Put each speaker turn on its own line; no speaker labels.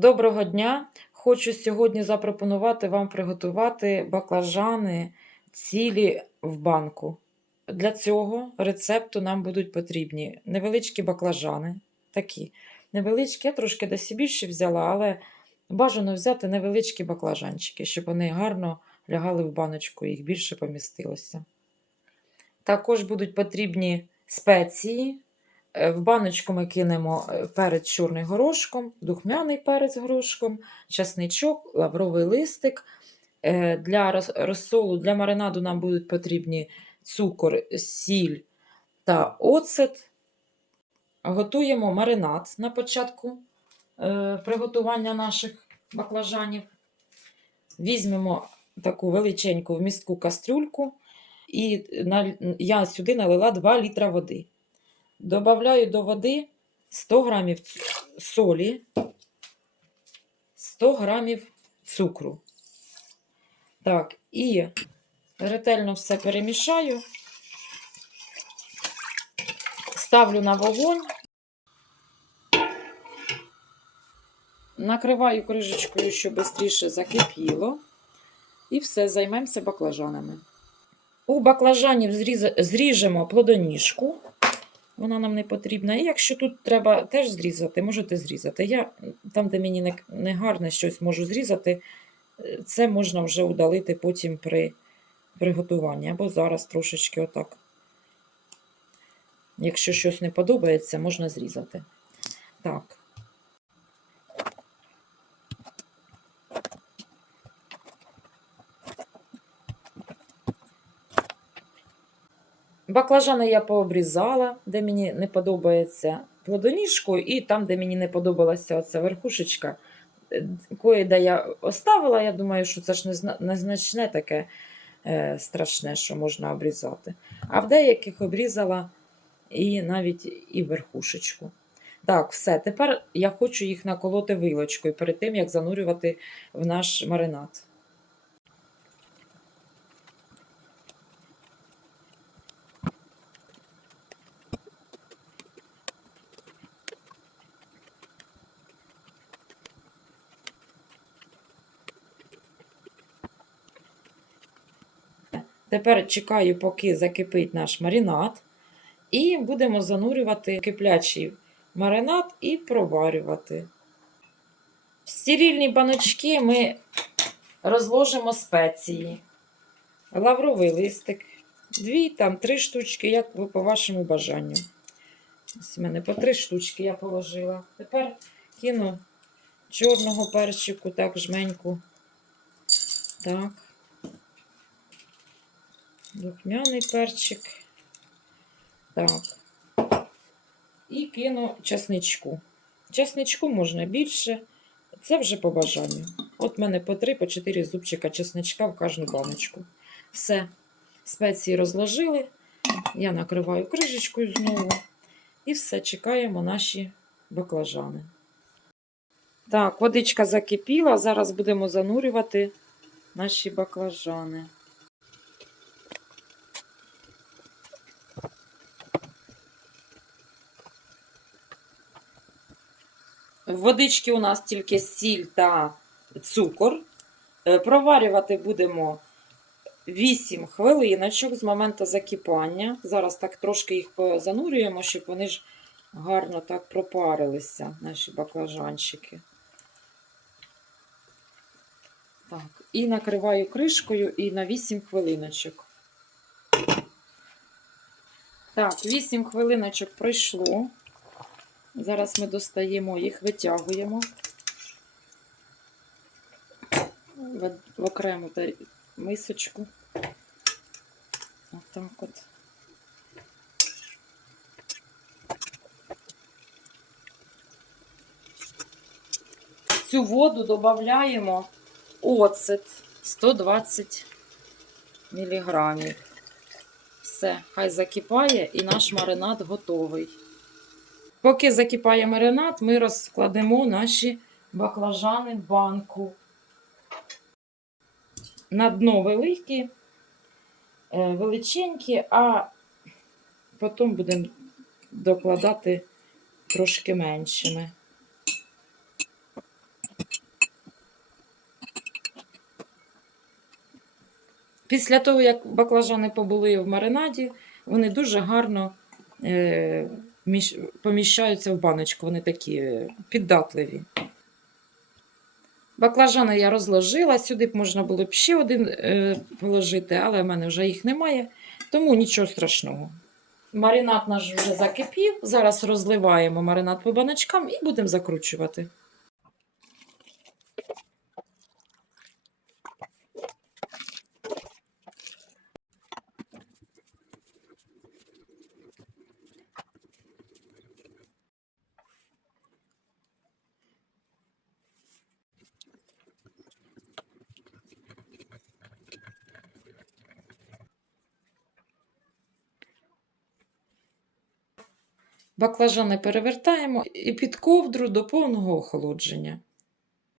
Доброго дня! Хочу сьогодні запропонувати вам приготувати баклажани цілі в банку. Для цього рецепту нам будуть потрібні невеличкі баклажани. Такі невеличкі, я трошки десь більше взяла, але бажано взяти невеличкі баклажанчики, щоб вони гарно лягали в баночку, їх більше помістилося. Також будуть потрібні спеції. Е, В баночку ми кинемо е, перець чорний горошком, духмяний перець горошком, часничок, лавровий листик. Е, Для розсолу, для маринаду нам будуть потрібні цукор, сіль та оцет. Готуємо маринад на початку приготування наших баклажанів. Візьмемо таку величеньку вмістку кастрюльку, і я сюди налила 2 літра води. Добавляю до води 100 грамів солі, 100 грамів цукру. Так, і ретельно все перемішаю. Ставлю на вогонь. Накриваю кришечкою, щоб швидше закипіло. І все, займемося баклажанами. У баклажанів зріжемо плодоніжку. Вона нам не потрібна. І якщо тут треба теж зрізати, можете зрізати. Я там, де мені не, не гарне щось можу зрізати, це можна вже удалити потім при приготуванні. Або зараз трошечки отак. Якщо щось не подобається, можна зрізати. Так. Баклажани я пообрізала, де мені не подобається плодоніжку, і там, де мені не подобалася оця верхушечка, е, кое-де я оставила. Я думаю, що це ж незначне таке е, страшне, що можна обрізати. А в деяких обрізала і навіть і верхушечку. Так, все. Тепер я хочу їх наколоти вилочкою перед тим, як занурювати в наш маринад. Тепер чекаю, поки закипить наш маринад, і будемо занурювати киплячий маринад і проварювати. В стерильні баночки ми розложимо спеції, лавровий листик, дві, там три штучки, як ви по вашому бажанню. Ось у мене по три штучки я положила. Тепер кину чорного перчику, так жменьку. Так. Духмяний перчик. Так. І кину часничку. Часничку можна більше. Це вже по бажанню. От в мене по 3 по 4 зубчика чесничка в кожну баночку. Все. Спеції розложили. Я накриваю кришечкою знову. І все, чекаємо наші баклажани. Так, водичка закипіла. Зараз будемо занурювати наші баклажани. Водички у нас тільки сіль та цукор. Е, Проварювати будемо 8 хвилиночок з моменту закипання. Зараз так трошки їх занурюємо, щоб вони ж гарно так пропарилися, наші баклажанчики. Так, і накриваю кришкою і на 8 хвилиночок. Так, 8 хвилиночок пройшло. Зараз ми достаємо їх, витягуємо в, окрему мисочку. Отак от. Цю воду додаємо оцет 120 міліграмів. Все, хай закипає і наш маринад готовий. Поки закипає маринад, ми розкладемо наші баклажани в банку. На дно великі, е, величенькі, а потім будемо докладати трошки меншими. Після того, як баклажани побули в маринаді, вони дуже гарно. Е, міш- поміщаються в баночку. Вони такі піддатливі. Баклажани я розложила, сюди б можна було б ще один е, положити, але в мене вже їх немає, тому нічого страшного. Маринад наш вже закипів. Зараз розливаємо маринад по баночкам і будемо закручувати. Баклажани перевертаємо і під ковдру до повного охолодження.